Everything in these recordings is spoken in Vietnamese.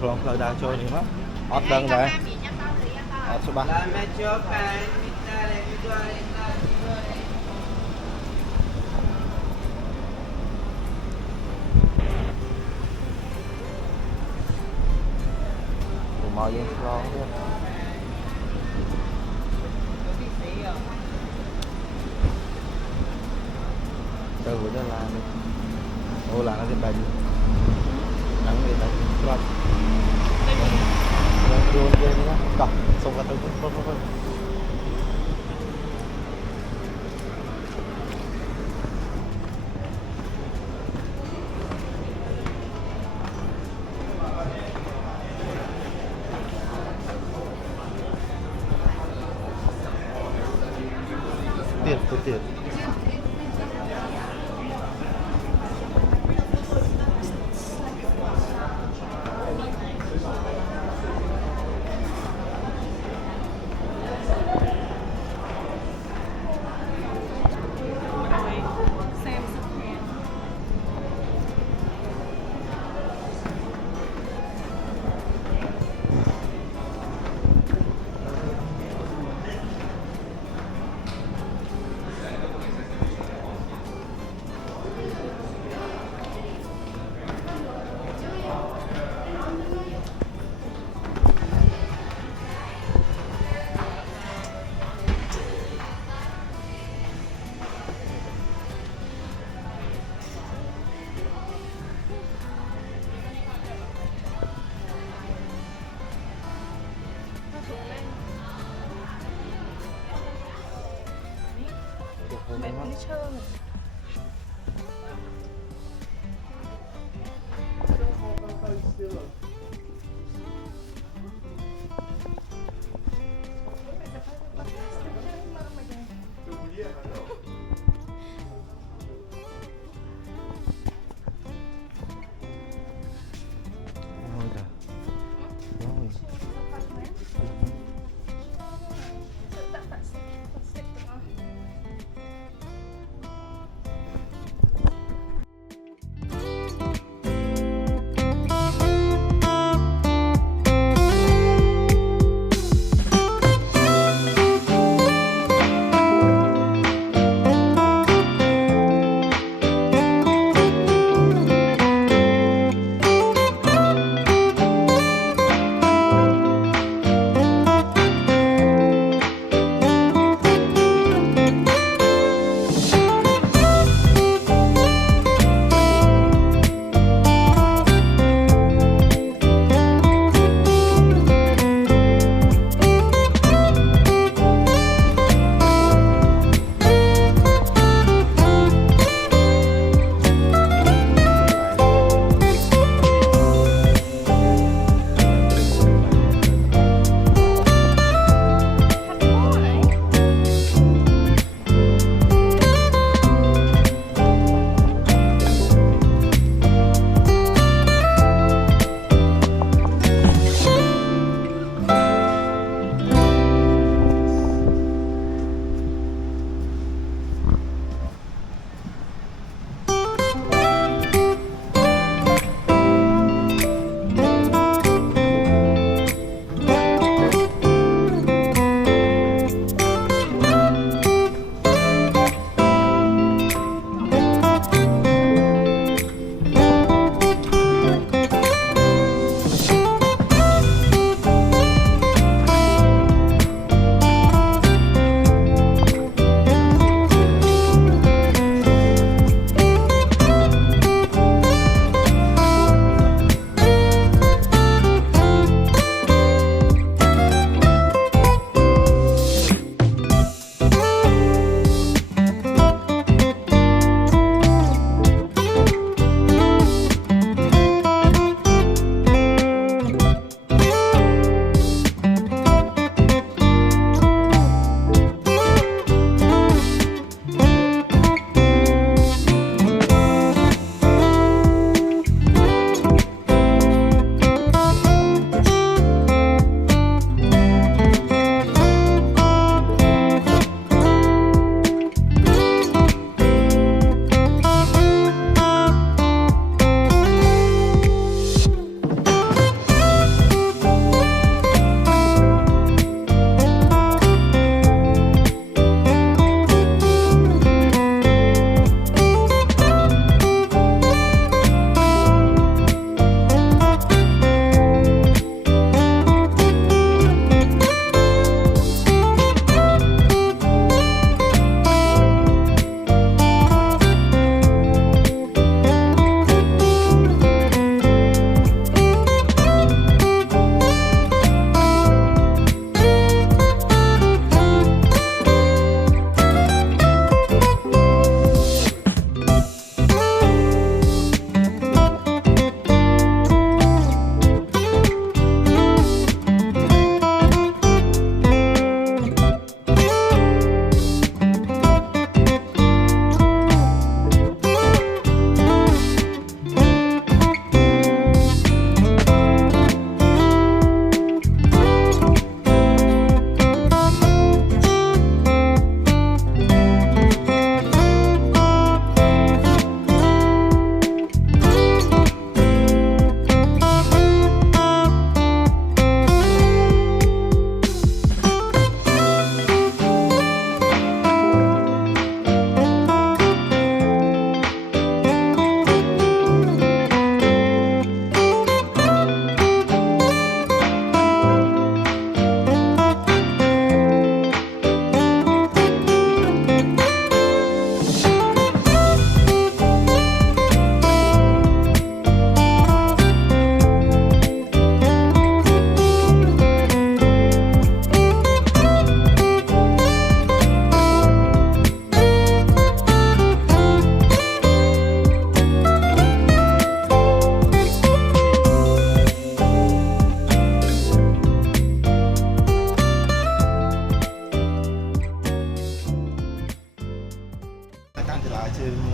Không khơi đa trôi thì mất ọt đằng đấy ọt số ba màu dân lo từ buổi đó là ô là nó trên bài nắng người ta cho luôn lên nhá cọc xong ra tôi thôi tiền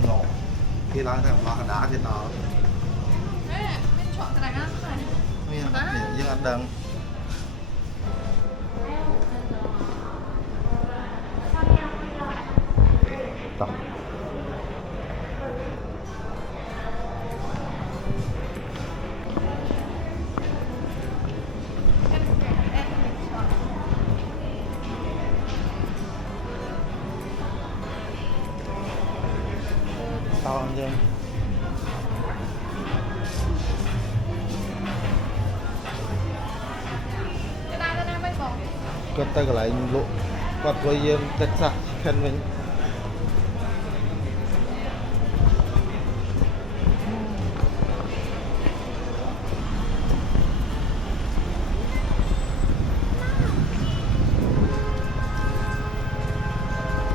nọ khi lang thang là đá thì nào Mình chọn cái này á. nhưng ăn đằng tập sao anh chứ Cái này mấy bông.គាត់ទៅកន្លែងលក់គាត់ធ្វើយើងទឹកសាក់ខិនវិញ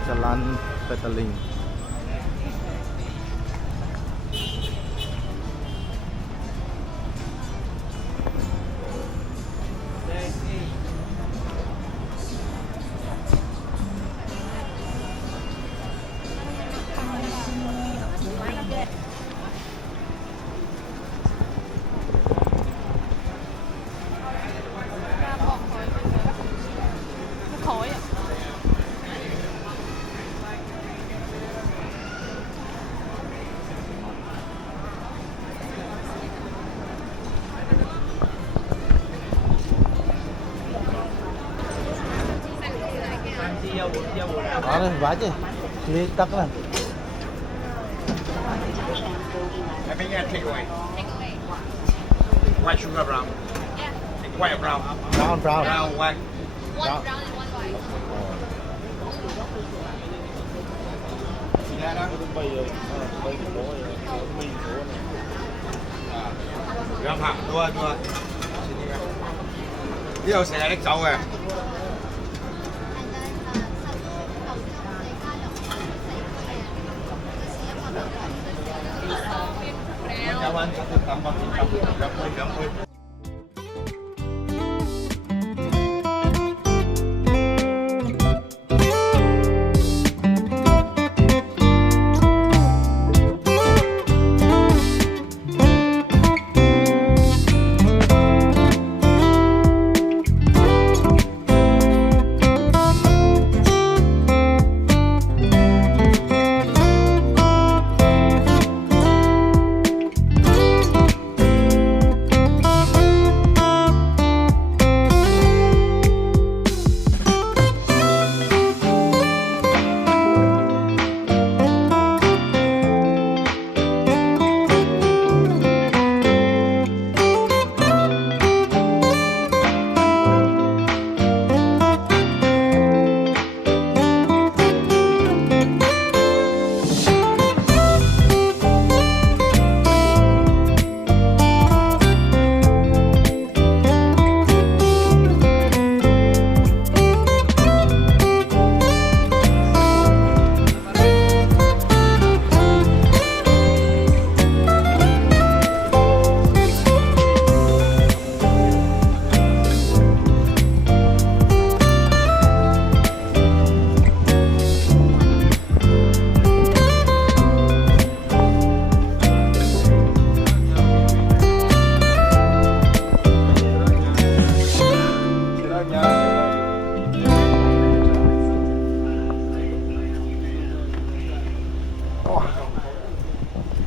ចល័នបេតាលីងKhói ạ. đó này vái chứ đi tắc này Let me get takeaway. White sugar brown. White brown. brown brown Brown white. One brown and one white. Dạ đó. Găm hẳn đua. Đi đâu sẽ là đếch dấu à? Cảm ơn, cảm ơn.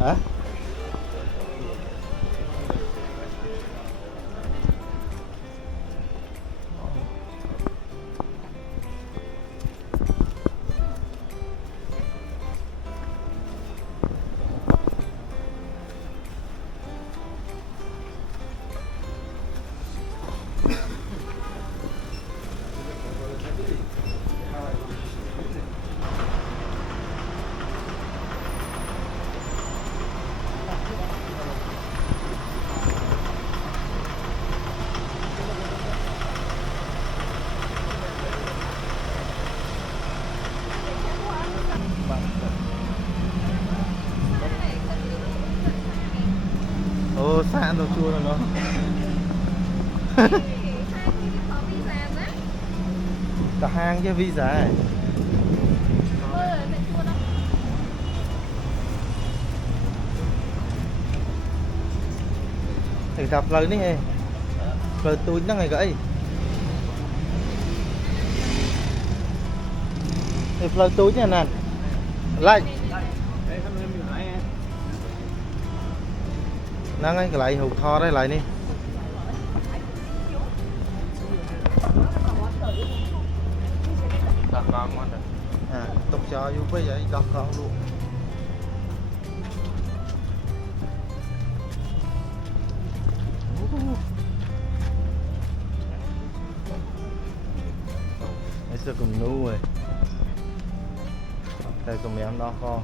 hả ô xa đồ chua rồi nó cả hang chứ visa thì đạp lời ní hè lời tôi nó ngày gãy thì lời tôi nha nè lại năng ấy lại hụt tho đây lại đi Đọc con ngon rồi. à tục cho vô bây giờ đọc con luôn ấy sao cùng nú rồi thầy cùng em đó con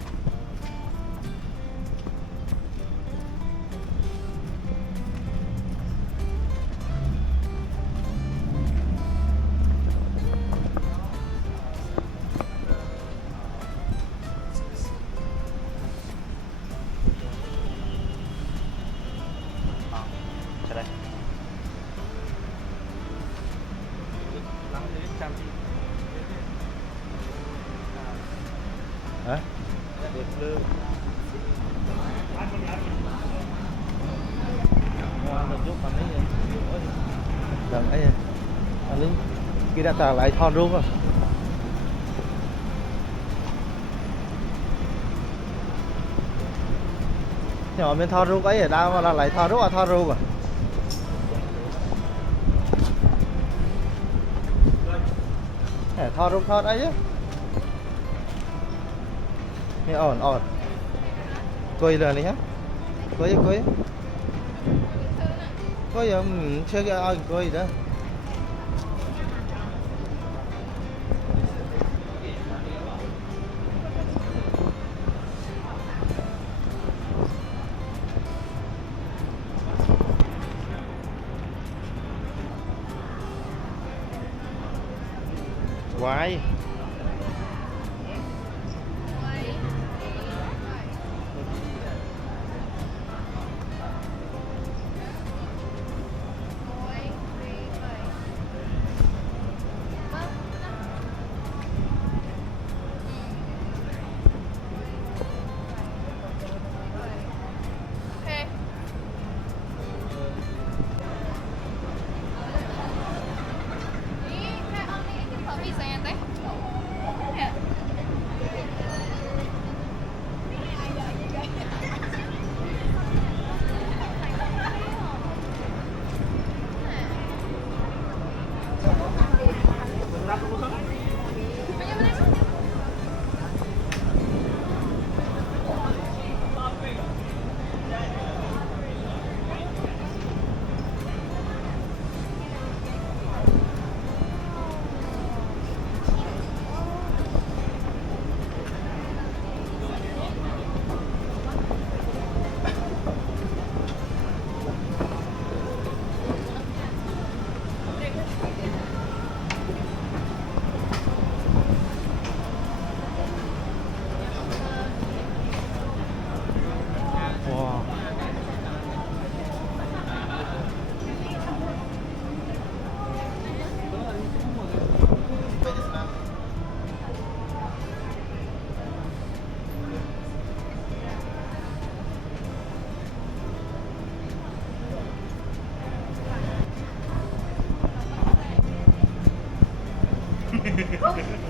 Đây. hả Đẹp lương. Ngon được chút còn đấy vậy. đằng ấy anh lính kia đã tà lại thon luôn rồi nhỏ bên thon luôn ấy ở đâu mà là lại thon rút à thon luôn à thon rút thon ấy chứ nghe ổn ổn coi lời này nhá coi giờ chơi cái ai coi đó Quái. Ok. Ini kayak ini kita bisa ya teh. Ya. wow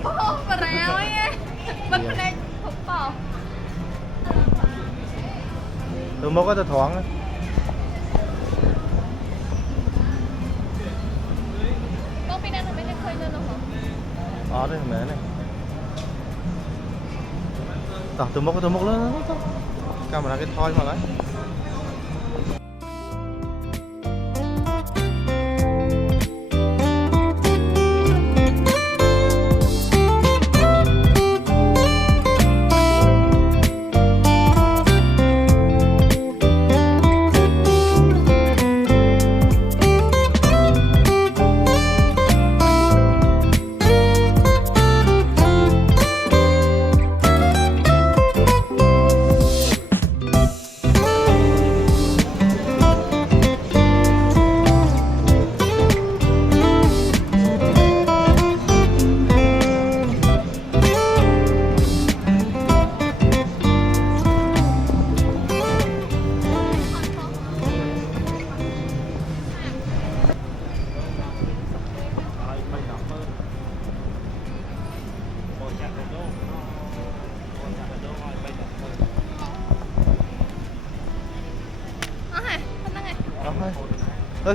Oh, berewo ya. Bener kupal. tôi mới có tôi thoáng á Kopi dan namanya khơi lên không? đây mẹ này tôi mốc lên camera cái thoi mà lấy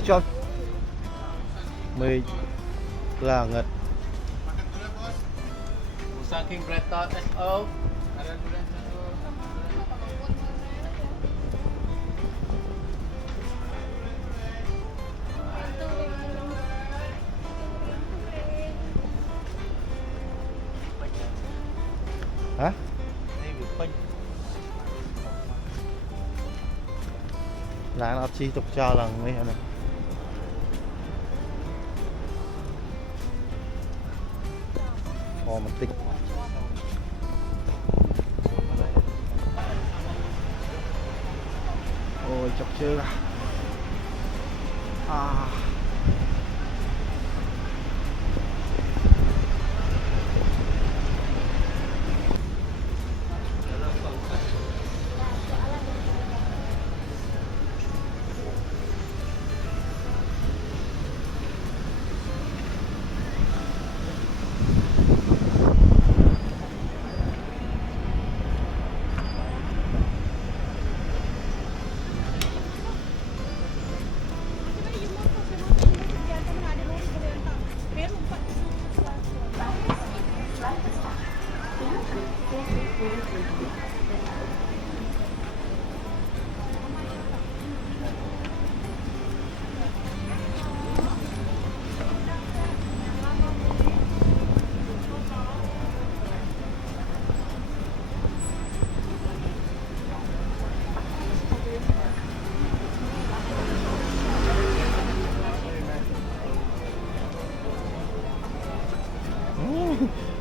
cho mười là ngật Saking Breton SO. hả là nó chi tục cho lần mấy này mình tích ôi chọc chưa à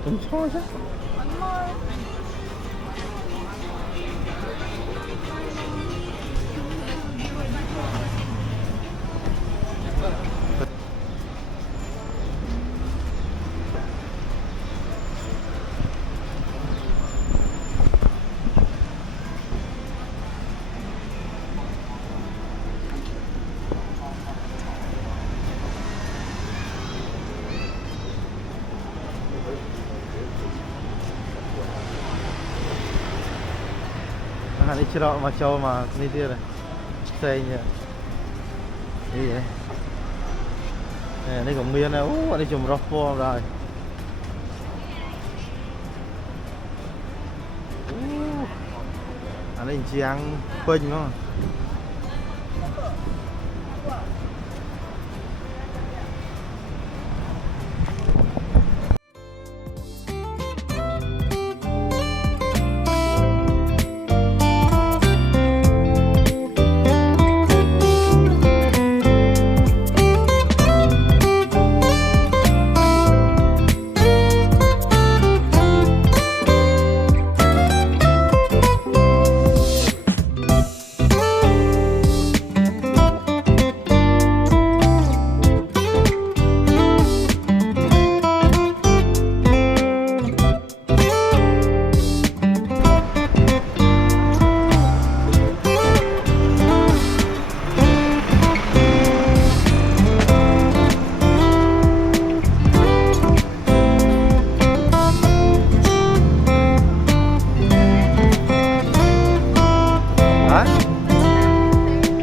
좀 쳐자. Đi chợ mà châu mà đi kia này xe nhỉ đi vậy này đây còn miên này đi chùm rock form rồi anh ấy chỉ ăn pin nữa hả?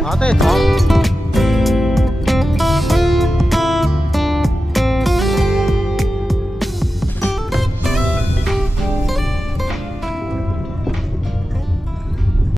Ở đây thôi